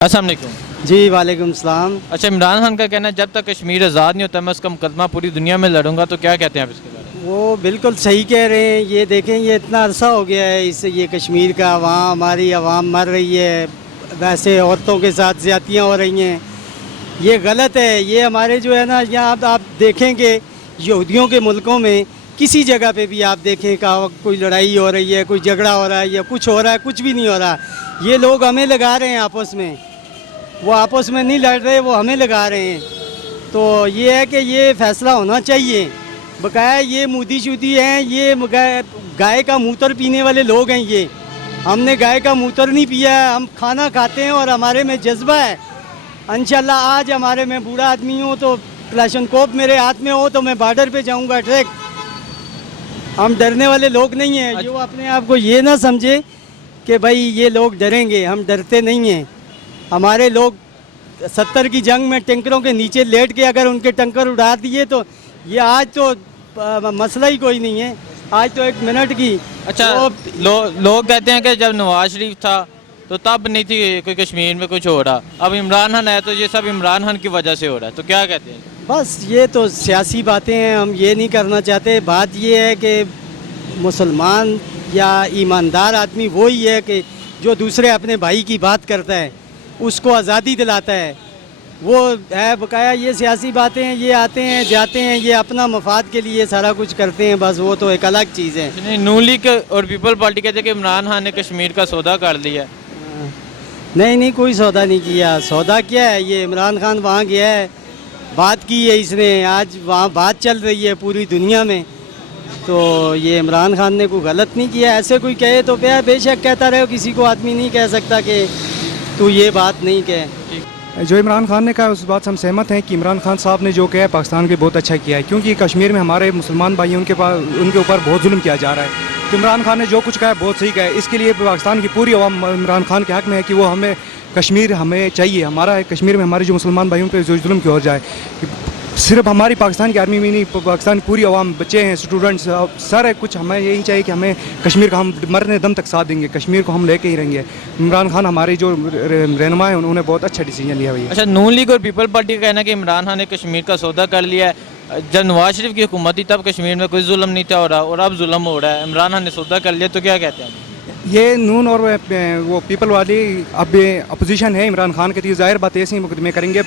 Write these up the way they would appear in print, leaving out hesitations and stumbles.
السلام علیکم جی وعلیکم السلام۔ اچھا، عمران خان کا کہنا ہے جب تک کشمیر آزاد نہیں ہوتا میں اس کا مقدمہ پوری دنیا میں لڑوں گا، تو کیا کہتے ہیں آپ اس کے بارے میں؟ وہ بالکل صحیح کہہ رہے ہیں۔ یہ دیکھیں، یہ اتنا عرصہ ہو گیا ہے اس سے، یہ کشمیر کا عوام، ہماری عوام مر رہی ہے، ویسے عورتوں کے ساتھ زیادتیاں ہو رہی ہیں، یہ غلط ہے۔ یہ ہمارے جو ہے نا، یہاں آپ دیکھیں کہ یہودیوں کے ملکوں میں کسی جگہ پہ بھی آپ دیکھیں کہ کوئی لڑائی ہو رہی ہے، کوئی جھگڑا ہو رہا ہے یا کچھ ہو رہا ہے، کچھ بھی نہیں ہو رہا۔ یہ لوگ ہمیں لگا رہے ہیں آپس میں، وہ آپس میں نہیں لڑ رہے، وہ ہمیں لگا رہے ہیں۔ تو یہ ہے کہ یہ فیصلہ ہونا چاہیے۔ بقایا یہ مودی شودی ہیں، یہ گائے کا موتر پینے والے لوگ ہیں۔ یہ ہم نے گائے کا موتر نہیں پیا ہے، ہم کھانا کھاتے ہیں اور ہمارے میں جذبہ ہے۔ انشاءاللہ آج ہمارے میں بوڑھا آدمی ہوں تو کلاشن کوپ میرے ہاتھ میں ہو تو میں بارڈر پہ جاؤں گا ڈائریکٹ۔ ہم ڈرنے والے لوگ نہیں ہیں۔ جو اپنے آپ کو یہ نہ سمجھے کہ بھائی یہ لوگ ڈریں گے، ہم ڈرتے نہیں ہیں۔ ہمارے لوگ 70 کی جنگ میں ٹینکروں کے نیچے لیٹ کے اگر ان کے ٹینکر اڑا دیے تو یہ آج تو مسئلہ ہی کوئی نہیں ہے، آج تو ایک منٹ کی۔ اچھا، لوگ کہتے ہیں کہ جب نواز شریف تھا تو تب نہیں تھی کوئی کشمیر میں کچھ ہو رہا، اب عمران خان ہے تو یہ سب عمران خان کی وجہ سے ہو رہا ہے، تو کیا کہتے ہیں؟ بس یہ تو سیاسی باتیں ہیں، ہم یہ نہیں کرنا چاہتے۔ بات یہ ہے کہ مسلمان یا ایماندار آدمی وہی ہے کہ جو دوسرے اپنے بھائی کی بات کرتا ہے، اس کو آزادی دلاتا ہے، وہ ہے۔ بقایا یہ سیاسی باتیں ہیں، یہ آتے ہیں جاتے ہیں، یہ اپنا مفاد کے لیے سارا کچھ کرتے ہیں، بس وہ تو ایک الگ چیز ہے۔ نون لیگ اور پیپل پارٹی کہتے ہیں کہ عمران خان نے کشمیر کا سودا کر لیا۔ نہیں، کوئی سودا نہیں کیا۔ سودا کیا ہے؟ یہ عمران خان وہاں گیا ہے، بات کی ہے اس نے، آج وہاں بات چل رہی ہے پوری دنیا میں، تو یہ عمران خان نے کوئی غلط نہیں کیا۔ ایسے کوئی کہے تو بے شک کہتا رہے، کسی کو آدمی نہیں کہہ سکتا کہ تو یہ بات نہیں کہے۔ جو عمران خان نے کہا اس بات سے ہم سہمت ہیں کہ عمران خان صاحب نے جو کہا ہے پاکستان کے بہت اچھا کیا ہے، کیونکہ کشمیر میں ہمارے مسلمان بھائی ہیں، ان کے اوپر بہت ظلم کیا جا رہا ہے۔ تو عمران خان نے جو کچھ کہا ہے بہت صحیح کہا ہے۔ اس کے لیے پاکستان کی پوری عوام عمران خان کے حق میں ہے کہ وہ کشمیر ہمیں چاہیے، ہمارا کشمیر میں ہمارے جو مسلمان بھائیوں پہ جو ظلم کیا جائے۔ صرف ہماری پاکستان کی آرمی میں نہیں، پاکستان کی پوری عوام، بچے ہیں، اسٹوڈنٹس، سارے کچھ ہمیں یہی چاہیے کہ ہمیں کشمیر کا ہم مرنے دم تک ساتھ دیں گے، کشمیر کو ہم لے کے ہی رہیں گے۔ عمران خان ہمارے جو رہنما ہیں انہوں نے بہت اچھا ڈیسیجن لیا ہے۔ اچھا، نون لیگ اور پیپل پارٹی کا کہنا ہے کہ عمران خان نے کشمیر کا سودا کر لیا ہے، جب نواز شریف کی حکومت تھی تب کشمیر میں کوئی ظلم نہیں تھا ہو رہا اور اب ظلم ہو رہا ہے، عمران خان نے سودا کر لیا، تو کیا کہتے ہیں؟ یہ نون اور وہ پیپل والی اب اپوزیشن ہے عمران خان کے لیے، ظاہر بات ایسے ہی مقدمے کریں گے۔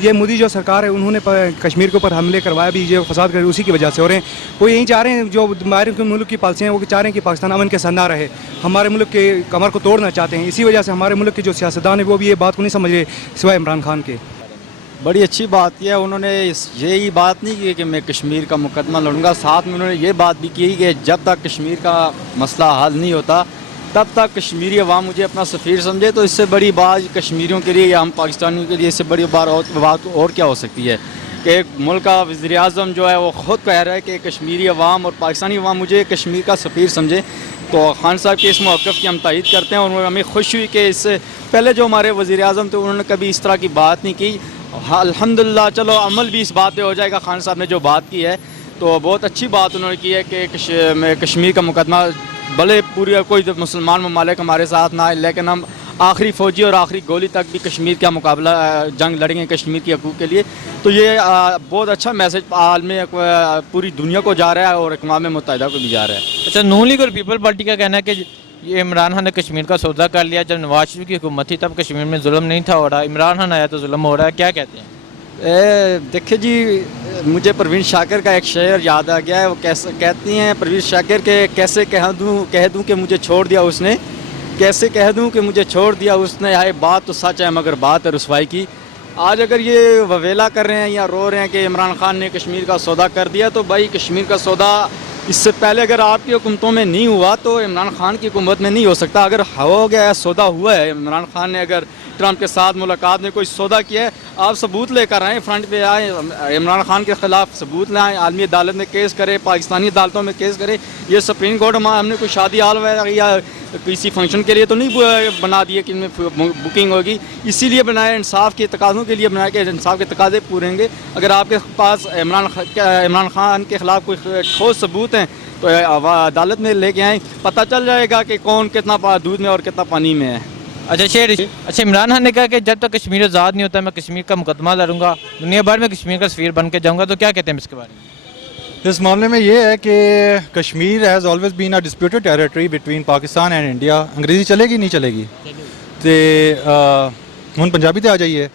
یہ مودی جو سرکار ہے انہوں نے کشمیر کے اوپر حملے کروایا بھی، جو فساد کر اسی کی وجہ سے ہو رہے ہیں۔ وہ یہی چاہ رہے ہیں، جو باہر کے ملک کی پالیسیاں ہیں وہ چاہ رہے ہیں کہ پاکستان امن کے ساتھ نہ رہے، ہمارے ملک کے کمر کو توڑنا چاہتے ہیں۔ اسی وجہ سے ہمارے ملک کے جو سیاستدان ہیں وہ بھی یہ بات کو نہیں سمجھ رہے سوائے عمران خان کے۔ بڑی اچھی بات کی ہے، انہوں نے یہی بات نہیں کی کہ میں کشمیر کا مقدمہ لڑوں گا، ساتھ میں انہوں نے یہ بات بھی کی کہ جب تک کشمیر کا مسئلہ حل نہیں ہوتا تب تک کشمیری عوام مجھے اپنا سفیر سمجھے۔ تو اس سے بڑی بات کشمیریوں کے لیے یا ہم پاکستانیوں کے لیے اس سے بڑی بات اور کیا ہو سکتی ہے کہ ایک ملک کا وزیر اعظم جو ہے وہ خود کہہ رہا ہے کہ کشمیری عوام اور پاکستانی عوام مجھے کشمیر کا سفیر سمجھے۔ تو خان صاحب کے اس موقف کی ہم تائید کرتے ہیں، اور ہمیں خوش ہوئی کہ اس سے پہلے جو ہمارے وزیر اعظم تھے انہوں نے کبھی اس طرح کی بات نہیں کی۔ الحمدللہ چلو عمل بھی اس بات پہ ہو جائے گا۔ خان صاحب نے جو بات کی ہے تو بہت اچھی بات انہوں نے کی ہے کہ کشمیر کا مقدمہ بھلے پوری کوئی مسلمان ممالک ہمارے ساتھ نہ آئے، لیکن ہم آخری فوجی اور آخری گولی تک بھی کشمیر کا مقابلہ جنگ لڑیں گے کشمیر کے حقوق کے لیے۔ تو یہ بہت اچھا میسج عالمی پوری دنیا کو جا رہا ہے اور اقوام متحدہ کو بھی جا رہا ہے۔ اچھا، نون لیگ اور پیپل پارٹی کا کہنا ہے کہ یہ عمران خان نے کشمیر کا سودا کر لیا، جب نواز شریف کی حکومت تھی تب کشمیر میں ظلم نہیں تھا ہو رہا، عمران خان آیا تو ظلم ہو رہا ہے، کیا کہتے ہیں؟ دیکھیں جی، مجھے پروین شاکر کا ایک شعر یاد آ گیا ہے، وہ کہتی ہیں پروین شاکر کے کیسے کہہ دوں کہ مجھے چھوڑ دیا اس نے، کیسے کہہ دوں کہ مجھے چھوڑ دیا اس نے، ہے بات تو سچ ہے مگر بات ہے رسوائی کی۔ آج اگر یہ وویلا کر رہے ہیں یا رو رہے ہیں کہ عمران خان نے کشمیر کا سودا کر دیا، تو بھائی کشمیر کا سودا اس سے پہلے اگر آپ کی حکومتوں میں نہیں ہوا تو عمران خان کی حکومت میں نہیں ہو سکتا۔ اگر ہو گیا ہے، سودا ہوا ہے، عمران خان نے اگر ٹرمپ کے ساتھ ملاقات میں کوئی سودا کیا ہے، آپ ثبوت لے کر آئیں، فرنٹ پہ آئیں، عمران خان کے خلاف ثبوت لائیں، عالمی عدالت میں کیس کریں، پاکستانی عدالتوں میں کیس کریں۔ یہ سپریم کورٹ ہم نے کوئی شادی ہال یا کسی فنکشن کے لیے تو نہیں بنا دیے کہ ان میں بکنگ ہوگی، اسی لیے بنایا، انصاف کے تقاضوں کے لیے بنایا کہ انصاف کے تقاضے پورے ہوں گے۔ اگر آپ کے پاس عمران خان کے خلاف کوئی ٹھوس ثبوت ہیں تو عدالت میں لے کے آئیں، پتہ چل جائے گا کہ کون کتنا دودھ میں اور کتنا پانی میں ہے۔ अच्छा शेर, अच्छा इमरान खान ने कहा कि जब तक कश्मीर आज़ाद नहीं होता मैं कश्मीर का मुकदमा लड़ूंगा, दुनिया भर में कश्मीर का सफीर बन के जाऊंगा, तो क्या कहते हैं इसके बारे में? इस मामले में ये है कि Kashmir has always been a disputed territory between Pakistan and India. अंग्रेज़ी चलेगी नहीं चलेगी तो हम पंजाबी पे आ जाइए।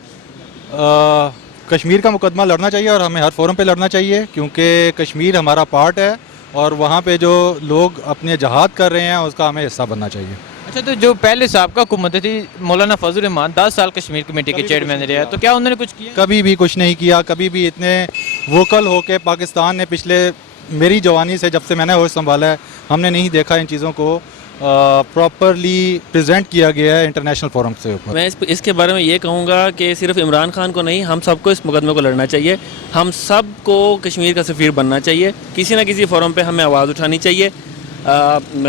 कश्मीर का मुकदमा लड़ना चाहिए और हमें हर फोरम पे लड़ना चाहिए, क्योंकि कश्मीर हमारा पार्ट है और वहाँ पे जो लोग अपने जहाद कर रहे हैं उसका हमें हिस्सा बनना चाहिए। अच्छा, तो जो पहले साहब का हुकूमत थी मौलाना फजल रहमान 10 साल कश्मीर कमेटी के चेयरमैन रहे हैं, तो क्या उन्होंने कुछ किया? कभी भी कुछ नहीं किया। कभी भी इतने वोकल होके पाकिस्तान ने पिछले मेरी जवानी से जब से मैंने होश संभाला है हमने नहीं देखा इन चीज़ों को प्रॉपरली प्रेजेंट किया गया है इंटरनेशनल फोरम से ऊपर। मैं इसके बारे में ये कहूँगा कि सिर्फ इमरान खान को नहीं, हम सबको इस मुकदमे को लड़ना चाहिए। हम सबको कश्मीर का सफ़ीर बनना चाहिए। किसी न किसी फोरम पे हमें आवाज़ उठानी चाहिए।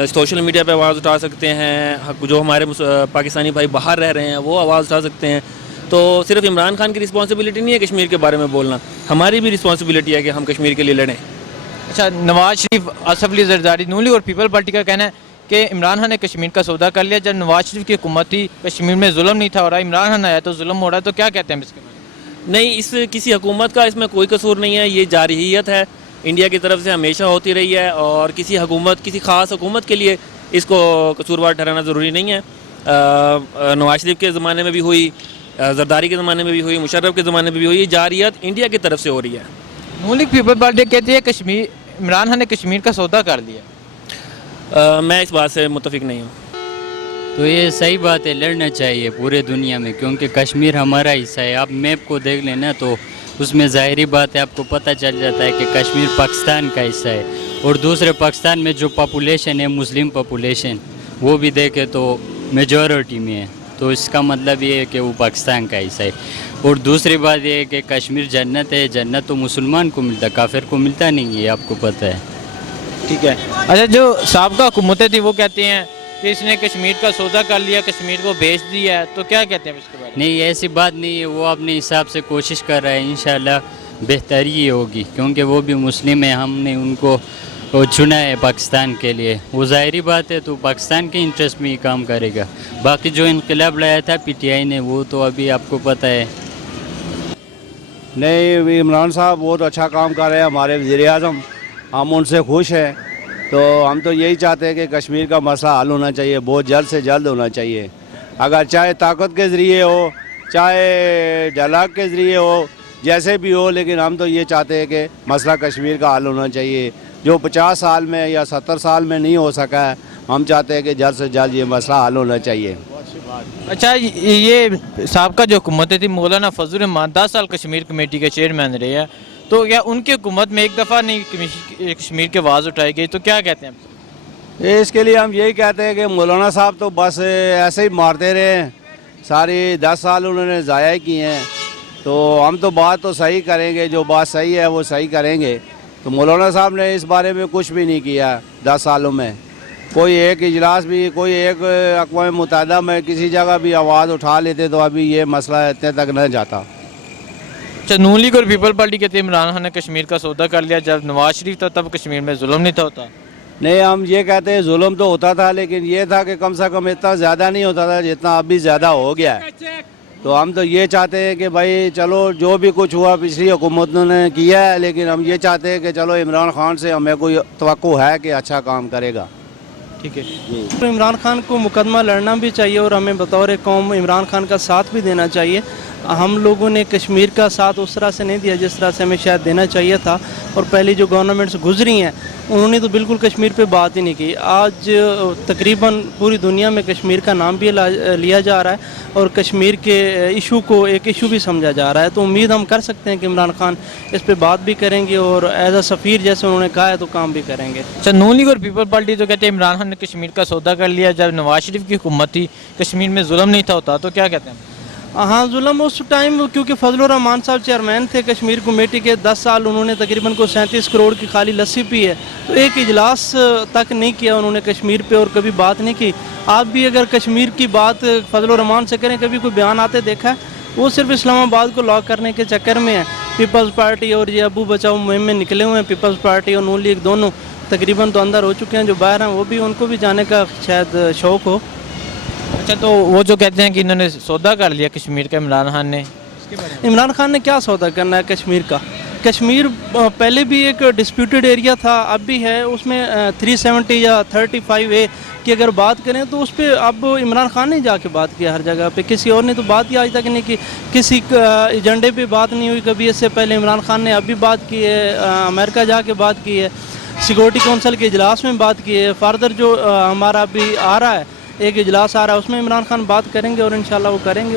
सोशल मीडिया पे आवाज़ उठा सकते हैं, जो हमारे पाकिस्तानी भाई बाहर रह रहे हैं वो आवाज़ उठा सकते हैं। तो सिर्फ इमरान खान की रिस्पॉन्सिबिलिटी नहीं है कश्मीर के बारे में बोलना, हमारी भी रिस्पॉन्सिबिलिटी है कि हम कश्मीर के लिए लड़ें। अच्छा, नवाज शरीफ, आसिफ अली जरदारी, नून लीग और पीपल पार्टी का कहना है कि इमरान खान ने कश्मीर का सौदा कर लिया। जब नवाज शरीफ की हुकूमत थी कश्मीर में जुल्म नहीं था हो रहा, इमरान खान आया तो जुल्म हो रहा है, तो क्या कहते हैं इसके बारे में? नहीं, इस किसी हुकूमत का इसमें कोई कसूर नहीं है। ये जारहियत है, इंडिया की तरफ से हमेशा होती रही है और किसी हुकूमत, किसी ख़ास हुकूमत के लिए इसको कसूरवार ठहराना ज़रूरी नहीं है। नवाज शरीफ के ज़माने में भी हुई, जरदारी के ज़माने में भी हुई, मुशर्रफ के ज़माने में भी हुई। जारहियत इंडिया की तरफ से हो रही है। नून लीग पीपल पार्टी कहती है कश्मीर, इमरान खान ने कश्मीर का सौदा कर लिया। मैं इस बात से मुत्तफिक नहीं हूँ। तो ये सही बात है, लड़ना चाहिए पूरे दुनिया में, क्योंकि कश्मीर हमारा हिस्सा है। आप मैप को देख लेना तो उसमें ज़ाहिरी बात है आपको पता चल जाता है कि कश्मीर पाकिस्तान का हिस्सा है। और दूसरे पाकिस्तान में जो पॉपुलेशन है, मुस्लिम पॉपुलेशन, वो भी देखें तो मेजॉरिटी में है, तो इसका मतलब ये है कि वो पाकिस्तान का हिस्सा है। और दूसरी बात ये है कि कश्मीर जन्नत है, जन्नत तो मुसलमान को मिलता, काफिर को मिलता नहीं है, आपको पता है। ठीक है। अच्छा, जो साबका हुकूमतें थी वो कहती हैं कि इसने कश्मीर का सौदा कर लिया, कश्मीर को बेच दिया है, तो क्या कहते हैं इसके बारे में? नहीं, ऐसी बात नहीं है, वो अपने हिसाब से कोशिश कर रहा है। इंशाल्लाह बेहतरी ही होगी, क्योंकि वो भी मुस्लिम है, हमने उनको चुना है पाकिस्तान के लिए। वो ज़ाहिरी बात है, तो पाकिस्तान के इंटरेस्ट में ही काम करेगा। बाकी जो इनकलाब लाया था पीटीआई ने, वो तो अभी आपको पता है। नहीं, इमरान साहब बहुत अच्छा काम कर रहे हैं, हमारे वज़ीर-ए-आज़म, हम उनसे खुश हैं। तो हम तो यही चाहते हैं कि कश्मीर का मसला हल होना चाहिए, बहुत जल्द से जल्द होना चाहिए। अगर चाहे ताकत के ज़रिए हो, चाहे डायलॉग के ज़रिए हो, जैसे भी हो, लेकिन हम तो ये चाहते हैं कि मसला कश्मीर का हल होना चाहिए। जो 50 साल में या 70 साल में नहीं हो सका है, हम चाहते हैं कि जल्द से जल्द ये मसला हल होना चाहिए। अच्छा, ये साबका जो हुकूमतें थी मौलाना फजल रहमान 10 साल कश्मीर कमेटी के चेयरमैन रहे हैं, तो क्या उनकी हुकूमत में एक दफ़ा नहीं कश्मीर की आवाज़ उठाई गई, तो क्या कहते हैं? इसके लिए हम यही कहते हैं कि मौलाना साहब तो बस ऐसे ही मारते रहे, सारी 10 साल उन्होंने ज़ाया किए हैं। तो हम तो बात तो सही करेंगे, जो बात सही है वो सही करेंगे। तो मौलाना साहब ने इस बारे में कुछ भी नहीं किया 10 सालों में। कोई एक इजलास भी, कोई एक अक़वाम मुत्तहिदा में किसी जगह भी आवाज़ उठा लेते तो अभी ये मसला इतने तक न जाता। अच्छा, नून लीग और पीपल पार्टी कहते हैं इमरान खान ने कश्मीर का सौदा कर लिया, जब नवाज शरीफ था तब कश्मीर में जुल्म नहीं था होता। नहीं, हम ये कहते हैं जुल्म तो होता था, लेकिन ये था कि कम से कम इतना ज़्यादा नहीं होता था जितना अभी ज़्यादा हो गया है। तो हम तो ये चाहते हैं कि भाई चलो जो भी कुछ हुआ पिछली हुकूमतों ने किया है, लेकिन हम ये चाहते हैं कि चलो इमरान खान से हमें कोई तवक्को है कि अच्छा काम करेगा। ठीक है। तो इमरान खान को मुकदमा लड़ना भी चाहिए और हमें बतौर कौम इमरान खान का साथ भी देना चाहिए। हम लोगों ने कश्मीर का साथ उस तरह से नहीं दिया जिस तरह से हमें शायद देना चाहिए था, और पहली जो गवर्नमेंट्स गुजरी हैं उन्होंने तो बिल्कुल कश्मीर पे बात ही नहीं की। आज तकरीबन पूरी दुनिया में कश्मीर का नाम भी लिया जा रहा है और कश्मीर के इशू को एक इशू भी समझा जा रहा है। तो उम्मीद हम कर सकते हैं कि इमरान खान इस पे बात भी करेंगे और एज अ सफ़ीर जैसे उन्होंने कहा है तो काम भी करेंगे। अच्छा, नून लीग और पीपल पार्टी तो कहते हैं इमरान खान ने कश्मीर का सौदा कर लिया, जब नवाज शरीफ की हुकूमत थी कश्मीर में जुल्म नहीं था होता, तो क्या कहते हैं? हाँ, जुल्म उस टाइम, क्योंकि फजलुर रहमान साहब चेयरमैन थे कश्मीर कमेटी के, 10 साल उन्होंने तकरीबन को 37 करोड़ की खाली लस्सी पी है। तो एक इजलास तक नहीं किया उन्होंने कश्मीर पे और कभी बात नहीं की। आप भी अगर कश्मीर की बात फजलुर रहमान से करें, कभी कोई बयान आते देखा है? वो सिर्फ इस्लामाबाद को लॉक करने के चक्कर में है। पीपल्स पार्टी और ये अबू बचाओ मुहिम में निकले हुए हैं, पीपल्स पार्टी और नून लीग दोनों तकरीबन तो अंदर हो चुके हैं, जो बाहर हैं वो भी, उनको भी जाने का शायद शौक़ हो। अच्छा, तो वो जो कहते हैं कि इन्होंने सौदा कर लिया कश्मीर का इमरान खान ने, इमरान खान ने क्या सौदा करना है कश्मीर का? कश्मीर पहले भी एक डिस्प्यूटेड एरिया था, अब भी है। उसमें 370 या 35A की अगर बात करें तो उस पर अब इमरान खान ने जाके बात किया हर जगह पे, किसी और ने तो बात ही आज तक नहीं की। किसी एजेंडे पे बात नहीं हुई कभी इससे पहले। इमरान खान ने अभी बात की है, अमेरिका जाके बात की है, सिक्योरिटी काउंसिल के इजलास में बात की है। फर्दर जो हमारा अभी आ रहा है, एक इजलास आ रहा है, उसमें इमरान खान बात करेंगे और इंशाल्लाह वो करेंगे।